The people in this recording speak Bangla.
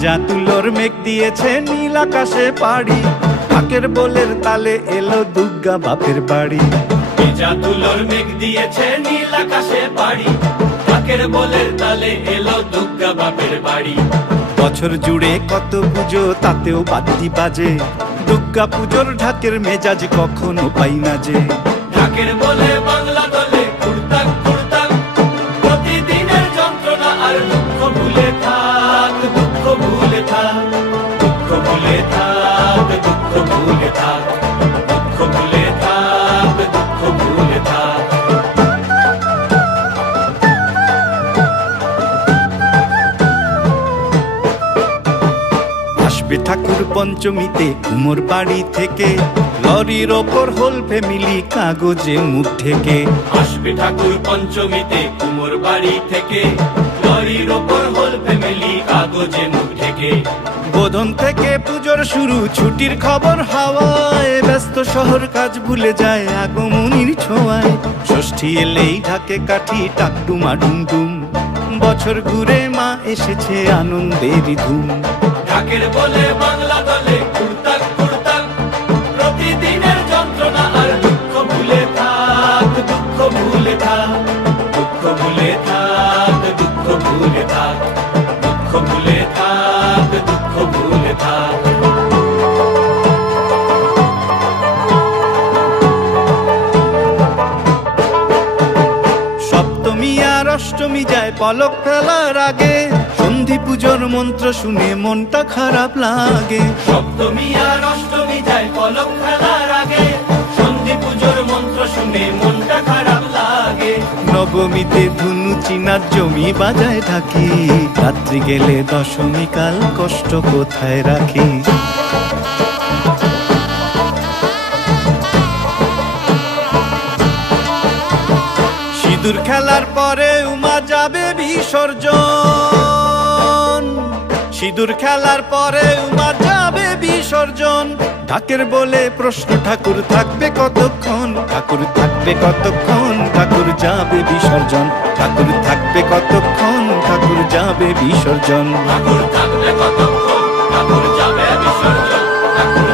ভেজা তুলোর মেঘ দিয়েছে নীল আকাশে পাড়ি, ঢাকের বোলের তালে এলো দুর্গা বাপের বাড়ি। ভেজা তুলোর মেঘ দিয়েছে নীল আকাশে পাড়ি, ঢাকের বোলের তালে এলো দুর্গা বাপের বাড়ি। বছর জুড়ে কত পুজো তাতেও বাদ্যি বাজে, দুর্গা পুজোর ঢাকের মেজাজ কখনো পাই না যে। ঢাকের বলে বাংলা দলে কুড়তাক কুড়তাক, প্রতিদিনের যন্ত্রণা আর দুঃখ ভুলে থাক, দুঃখ ভুলে থাক, দুঃখ ভুলে থাক, দুঃখ ভুলে থাক, দুঃখ ভুলে থাক, দুঃখ ভুলে থাক। আসবে ঠাকুর পঞ্চমীতে কুমোর বাড়ি থেকে, লরির ওপর হোল ফ্যামিলি কাগজে মুখ ঢেকে। আসবে ঠাকুর পঞ্চমীতে কুমোর বাড়ি থেকে, লরির ওপর হোল ফ্যামিলি কাগজে মুখ ঢেকে। বোধন থেকে পুজোর শুরু, ছুটির খবর হাওয়ায়, ব্যস্ত শহর কাজ ভুলে যায় আগমনীর ছোঁয়ায়। ষষ্ঠী এলেই ঢাকে কাঠি টাকডুমা ডুমডুম, বছর ঘুরে মা এসেছে আনন্দেরই ধুম। ঢাকের বলে বাংলা দলে কুড়তাক কুড়তাক, প্রতিদিনের যন্ত্রণা আর দুঃখ ভুলে থাক, দুঃখ ভুলে থাক, দুঃখ ভুলে থাক, দুঃখ ভুলে থাক, দুঃখ ভুলে থাক, দুঃখ ভুলে থাক। সপ্তমী আর অষ্টমী যায় পলক ফেলার আগে, সন্ধি পুজোর মন্ত্র শুনে মনটা খারাপ লাগে। সপ্তমী আর অষ্টমী যায় পলক ফেলার আগে, সন্ধি পুজোর মন্ত্র শুনে মনটা খারাপ লাগে। নবমীতে ধুনু চিনার জমি বাজায় থাকি, রাত্রি গেলে দশমী কাল কষ্ট কোথায় রাখি। সিঁদুর খেলার পরে উমা যাবে বিসর্জন, সিঁদুর খেলার পরে উমা যাবে বিসর্জন। ঢাকের বলে প্রশ্ন ঠাকুর থাকবে কতক্ষণ, ঠাকুর থাকবে কতক্ষণ, ঠাকুর যাবে বিসর্জন। ঠাকুর থাকবে কতক্ষণ, ঠাকুর যাবে বিসর্জন। ঠাকুর থাকবে কতক্ষণ, ঠাকুর যাবে বিসর্জন। ঠাকুর